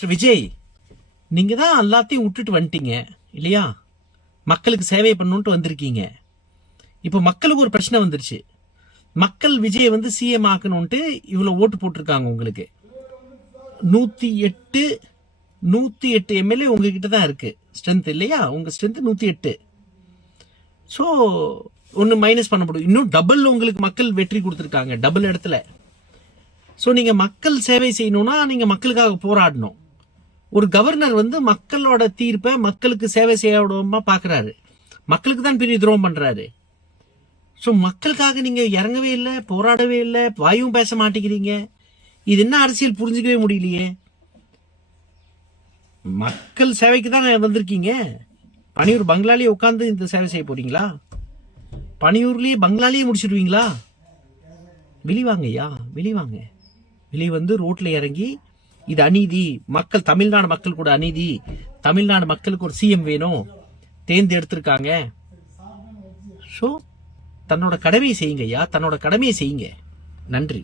Mister Vijay, நீங்க தான் எல்லாத்தையும் விட்டுட்டு வந்துட்டீங்க இல்லையா? மக்களுக்கு சேவை பண்ணணும்ட்டு வந்திருக்கீங்க. இப்போ மக்களுக்கு ஒரு பிரச்சனை வந்துருச்சு. மக்கள் விஜய் வந்து சிஎம் ஆக்கணும்ட்டு இவ்வளவு ஓட்டு போட்டிருக்காங்க. உங்களுக்கு 108 எம்எல்ஏ உங்ககிட்ட தான் இருக்கு ஸ்ட்ரென்த் இல்லையா? உங்க ஸ்ட்ரென்த் 108. ஸோ ஒன்று மைனஸ் பண்ண முடியும். இன்னும் டபுள் உங்களுக்கு மக்கள் வெற்றி கொடுத்துருக்காங்க, டபுள் இடத்துல. ஸோ நீங்க மக்கள் சேவை செய்யணும்னா நீங்க மக்களுக்காக போராடணும். ஒரு கவர்னர் வந்து மக்களோட தீர்ப்பை மக்களுக்கு சேவை செய்யாம பாக்குறாரு, மக்களுக்கு தான் பெரிய துரோகம் பண்றாரு. ஸோ மக்களுக்காக நீங்க இறங்கவே இல்லை, போராடவே இல்லை, வாயும் பேச மாட்டேங்கிறீங்க. இது என்ன அரசியல் புரிஞ்சுக்கவே முடியலையே. மக்கள் சேவைக்கு தான் வந்திருக்கீங்க. பனியூர் பங்களாலேயே உட்காந்து இந்த சேவை செய்ய போறீங்களா? பனியூர்லயே பங்களாலேயே முடிச்சிடுவீங்களா? வெளிவாங்க ஐயா, வெளிவாங்க. வெளியே வந்து ரோட்ல இறங்கி இது அநீதி, மக்கள் தமிழ்நாடு மக்கள் கூட அநீதி, தமிழ்நாடு மக்களுக்கு ஒரு சிஎம் வேணும், தேர்ந்தெடுத்திருக்காங்க. ஸோ தன்னோட கடமையை செய்யுங்க ஐயா, தன்னோட கடமையை செய்யுங்க. நன்றி.